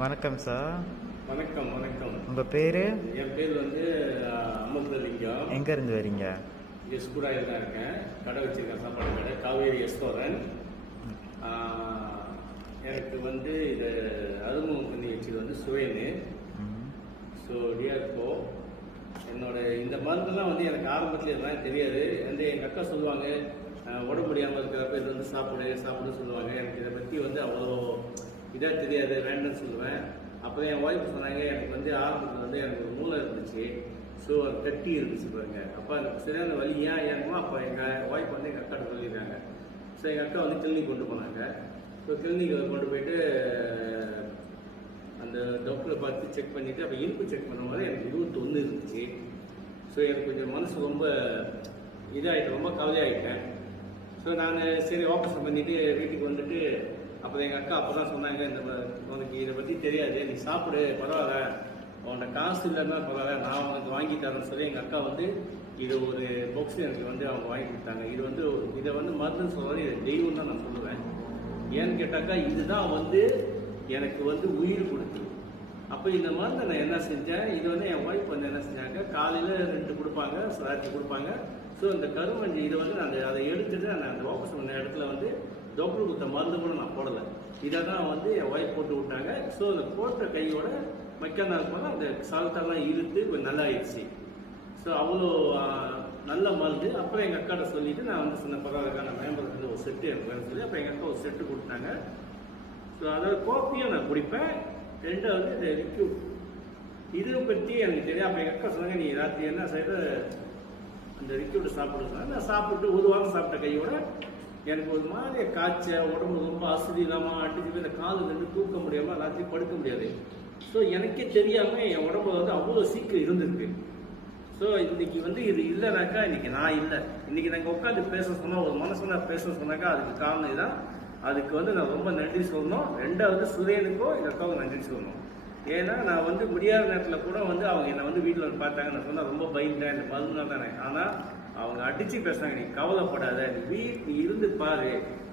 வணக்கம் சார். வணக்கம் வணக்கம். உங்கள் பேர்? என் பேர் வந்து அமிர்தலிங்கம். எங்கேருந்து வரீங்க? எஸ்குடாயில் தான் இருக்கேன். கடை வச்சுருக்கேன், சாப்பாடு கடை, காவேரி ரெஸ்டாரண்ட். எனக்கு வந்து இது அறிமுகம் பண்ணி வச்சது வந்து சுவேனு. ஸோ டிஆர்கோ என்னோட இந்த மருந்துலாம் வந்து எனக்கு ஆரம்பத்தில் எல்லாம் தெரியாது. வந்து எங்கள் அக்கா சொல்லுவாங்க, உடம்பு முடியாமல் இருக்கிறப்ப இது வந்து சாப்பிடு சொல்லுவாங்க. எனக்கு இதை பற்றி வந்து அவ்வளோ இதாக தெரியாது, வேண்டாம்னு சொல்லுவேன். அப்போ என் ஒய்ஃப் சொன்னாங்க, எனக்கு வந்து ஆரம்பத்தில் வந்து எனக்கு ஒரு மூளை இருந்துச்சு, ஸோ அது கட்டி இருந்துச்சு பாருங்க. அப்போ எனக்கு சரியான வலி ஏன்மோ அப்போ எங்கள் ஒய்ஃப் வந்து எங்கள் அக்காட்ட சொல்லியிருக்காங்க. ஸோ எங்கள் அக்கா வந்து கிளினிக் கொண்டு போனாங்க. ஸோ கிளினிக் கொண்டு போயிட்டு அந்த டாக்டரை பார்த்து செக் பண்ணிவிட்டு அப்போ இனிப்பு செக் பண்ணும்போது எனக்கு 21 இருந்துச்சு. ஸோ எனக்கு கொஞ்சம் மனசு ரொம்ப இதாகிட்டு, ரொம்ப கவலையாகிட்டேன். ஸோ நான் சரி ஆப்ரேஷன் பண்ணிவிட்டு வீட்டுக்கு வந்துட்டு அப்போ எங்கள் அக்கா அப்போ தான் சொன்னாங்க, இந்த உனக்கு இதை பற்றி தெரியாது, நீ சாப்பிடு, பரவாயில்ல, உன்னோட காசு இல்லைன்னா பரவாயில்ல, நான் உனக்கு வாங்கி தரேன்னு சொல்லி எங்கள் அக்கா வந்து இது ஒரு பாக்ஸ் எனக்கு வந்து அவங்க வாங்கி கொடுத்தாங்க. இது வந்து இதை வந்து மருந்துன்னு சொல்கிறது இது தெய்வம் தான் நான் சொல்லுவேன். ஏன்னு கேட்டாக்கா இதுதான் வந்து எனக்கு வந்து உயிர் கொடுத்து. அப்போ இந்த மருந்தை நான் என்ன செஞ்சேன், இது வந்து என் ஒய்ஃப் வந்து என்ன செஞ்சாங்க, காலையில் 2 கொடுப்பாங்க, ராத்திரி கொடுப்பாங்க. ஸோ இந்த கருமஞ்சி இதை வந்து நான் அதை எடுத்துட்டு நான் அந்த ஆப்ரேஷன் பண்ண இடத்துல வந்து டாக்டர் கொடுத்த மருந்து கூட நான் போடலை. இதை தான் வந்து என் ஒய்ஃப் போட்டு விட்டாங்க. ஸோ அந்த போட்ட கையோட மைக்கானால் போனால் அந்த சால்ட்டெல்லாம் இழுத்து கொஞ்சம் நல்லா ஆயிடுச்சு. ஸோ அவ்வளோ நல்ல மருந்து. அப்புறம் எங்கள் அக்காட்ட சொல்லிவிட்டு நான் வந்து சொன்ன பரவாயில்லக்கான மேம்பர் வந்து ஒரு செட்டு எனக்கு வேறு சொல்லி அப்போ எங்கள் அக்கா ஒரு செட்டு கொடுத்தாங்க. ஸோ அதாவது காப்பியும் நான் குடிப்பேன். 2வது இந்த லிக்யூட் இதை பற்றி எனக்கு தெரியும். அப்போ எங்கள் அக்கா சொன்னாங்க, நீ ராத்திரி என்ன செய்கிற அந்த லிக்யூட்டை சாப்பிடுங்க. நான் சாப்பிட்டு ஒரு வாரம் சாப்பிட்ட கையோட எனக்கு ஒரு மாதிரி காய்ச்சல், உடம்பு ரொம்ப அசதி இல்லாமல் அடிச்சு இந்த கால் வந்து தூக்க முடியாமல் ராத்திரி படுக்க முடியாது. ஸோ எனக்கே தெரியாமல் என் உடம்பு வந்து அவ்வளோ சீக்கிரம் இருந்திருக்கு. ஸோ இன்னைக்கு வந்து இது இல்லைனாக்கா இன்னைக்கு நான் இல்லை. இன்னைக்கு நாங்கள் உட்காந்து பேச சொன்னால், ஒரு மனசுனா பேச சொன்னாக்கா அதுக்கு காரணம் இதுதான். அதுக்கு வந்து நான் ரொம்ப நன்றி சொல்லணும். 2வது சுரேனுக்கோ எங்கள் அக்காவுக்கு நன்றி சொல்லணும். ஏன்னா நான் வந்து முடியாத நேரத்தில் கூட வந்து அவங்க என்னை வந்து வீட்டில் வந்து பார்த்தாங்க. நான் சொன்னால் ரொம்ப பயந்தேன், இந்த மருந்துனால தானே. ஆனால் அவங்க அடித்து பேசுனாங்க, நீ கவலைப்படாத, நீ இருந்து பாரு,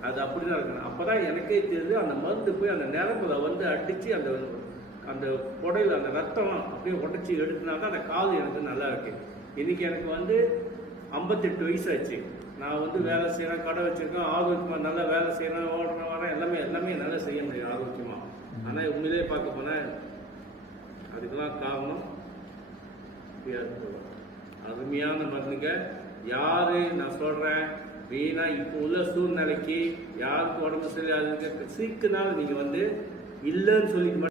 அது அப்படி தான் இருக்கணும். அப்போ தான் எனக்கே தெரியுது அந்த மருந்து போய் அந்த நரம்புல வந்து அடித்து அந்த அந்த புடையில் அந்த ரத்தம் அப்படியே உடச்சி எடுத்துனாக்கா அந்த கால் எனக்கு நல்லா இருக்கு. இன்னைக்கு எனக்கு வந்து 58 வயசு ஆச்சு. நான் வந்து வேலை செய்கிறேன், கடை வச்சுருக்கேன், ஆரோக்கியமாக நல்லா வேலை செய்கிறேன், ஓடுறேன், வரேன், எல்லாமே நல்லா செய்ய முடியும் ஆரோக்கியமாக. ஆனால் உண்மையிலே பார்க்க போனேன் அதுக்கெல்லாம் காரணம் அருமையான மருந்துங்க. யாரு நான் சொல்கிறேன், வீணா இப்போ உள்ள சூழ்நிலைக்கு யாருக்கு உடம்பு சரியாதுங்க சீக்குனாலும் நீங்கள் வந்து இல்லைன்னு சொல்லிட்டு